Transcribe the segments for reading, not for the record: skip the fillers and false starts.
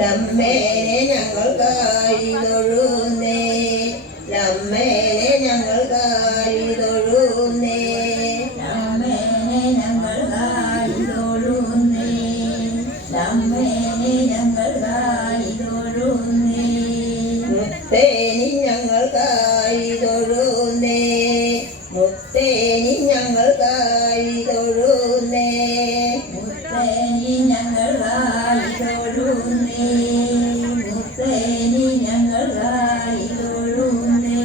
ലമ്മേനെ ഞങ്ങൾക്കായി തൊഴുന്നേ, ലമ്മേനെ ഞങ്ങൾക്കായി തൊഴുന്നേ, ലമ്മേനെ ഞങ്ങൾക്കായി തൊഴുന്നേ, ലമ്മേനെ ഞങ്ങൾക്കായി തൊഴുന്നേ, മുത്തേനി ഞങ്ങൾക്കായി തൊഴുന്നേ, മുത്തേനി ഞങ്ങൾക്കായി തൊഴുന്നേ, മുത്തേനി ഞങ്ങൾക്കായി തൊഴുന്നേ, മുത്തേനി ഞങ്ങൾക്കായി തൊഴുന്നേ.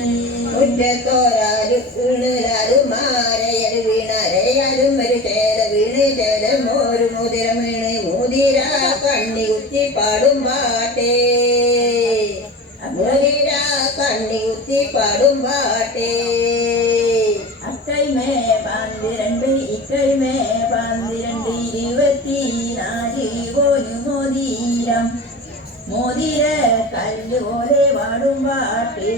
മുറ്റത്തോരാരും വീണരാരും മാരയര് വീണരയാരും ഒരു ചേര വീണ് ചേരം ഒരു മുതിര വീണ് മുതിര കണ്ണി കുത്തി പാടും പാട്ടേ, മുതിര കണ്ണി കുത്തി പാടും പാട്ടേ. അക്കൈമേ 12 ഇക്കൈമേ 12 24 ഒരു മോതിരം, മോതിര കല്ല് പോലെ പാടും പാട്ടേ.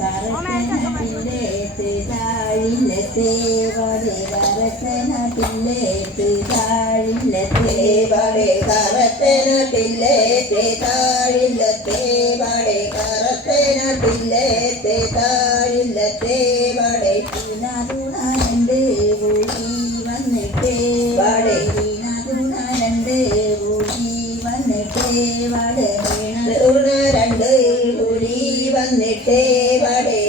കരത്തനട്ടില്ലേത്ത് താഴില്ലത്തെ വടെ, കരത്തനട്ടില്ലേത്ത് താഴില്ലത്തെ വടെ, കരത്തനട്ടില്ലേത്തെ താഴില്ലത്തെ വടെ, കരത്തനട്ടില്ലേത്തെ താഴില്ലത്തെ വടെ. വീണതുണണ്ട് കൂടി വന്നിട്ടേ വടെ, വീണതുണണ്ട് കൂടി വന്നിട്ടേ വടെ, തുണ രണ്ട് കുഴി വന്നിട്ടേ വടെ,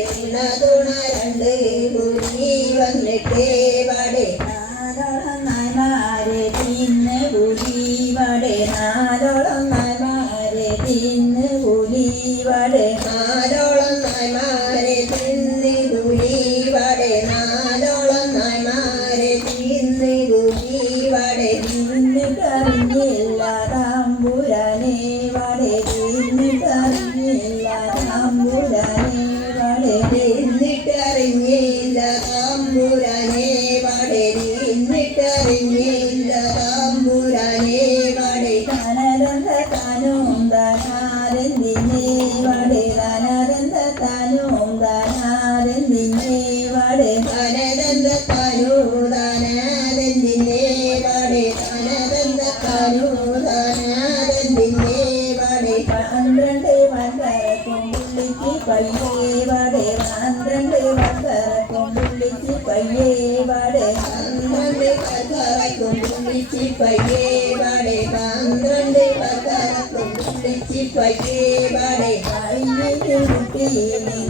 തുണ രണ്ട് കുഴി വന്നിട്ടേ വടെ. നാലോളം നായ്മാരെ തിന്ന് പുലി വടെ, നാലോളം നായ്മാരെ തിന്ന് പുലി വടെ, നാലോളം നായ്മാരെ തിന്ന് പുലി വടെ, നാലോളം നായ്മാരെ തിന്ന് പുലി വടെ. തിന്നിട്ടറിഞ്ഞില്ല തമ്പുരാനെ വടെ, തിന്നിട്ടറിഞ്ഞില്ല തമ്പുരാനെ വടെ, തിന്നിട്ടറിഞ്ഞില്ല തമ്പുരാനെ വടെ, തിന്നിട്ടറിഞ്ഞില്ല തമ്പുരാനെ വടെ. തനരന്ത താനും തനാരെന്തിനെ വടെ, തനരന്ത താനും തനാരെന്തിനെ വടെ, തനതന്തത്താനു താനാതെന്തിനെ വടെ, തനതന്തത്താനു താനാതെന്തിനെ വടെ. 12 വക്കരക്കും പുള്ളിക്ക് പയ്യേ വടെ, 12 വക്കരക്കും പുള്ളിക്ക് പയ്യേ വടെ, 12 പക്കറക്കും പുള്ളിച്ചി പയ്യേ വടെ, 12 പക്കറക്കും പുള്ളിച്ചി പയ്യേ വടെ. പയ്യന് കുട്ടി നിന്ന്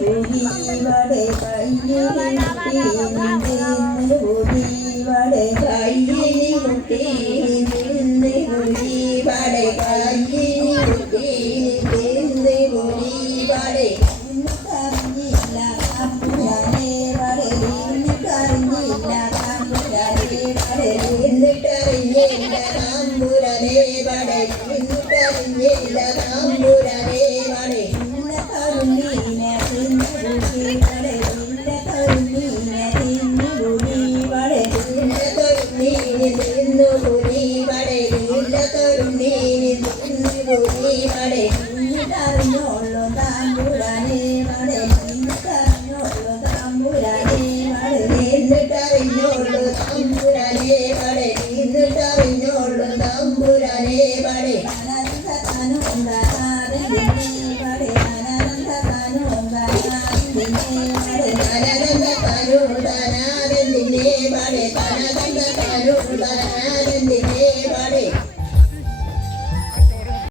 പുലി വടെ, പയ്യന് കുട്ടി നിന്ന് പുലി വടെ, കയ്യിനി കുട്ടി നിന്ന് പുലി വടെ, കയ്യിനി കുട്ടി നിന്ന് പുലി വടെ. അറിഞ്ഞില്ല തമ്പുരാനെ വടെ, അറിഞ്ഞില്ല തമ്പുരാനെ വടെ, എന്നിട്ടറിഞ്ഞില്ല തമ്പുരാനെ വടെ, എന്നിട്ടറിഞ്ഞില്ല തമ്പുരാനെ വടെ. കരുണീനെ തിന്നു പുലി വടെ, കരുണീനെ തിന്നു പുലി വടെ, തൊരുന്നീനി തിന്നു പുലി വടെ, തൊരുന്നീനി തിന്നു പുലി വടെ. അറിഞ്ഞോളൂ തമ്പുരാനെ വടെ, അറിഞ്ഞോളൂ തമ്പുരാനെ വടെ, എന്നിട്ടറിഞ്ഞോളൂ തമ്പുരാനെ വടെ, എന്നിട്ടറിഞ്ഞോളൂ തമ്പുരാനെ വടെ. അനന്ത താനും വടെ, അനന്ത താനും വടെ, തനതന്തത്താനു താനാതെന്തിനെ വടെ, തനതന്തത്താനു താനാതെന്തിനെ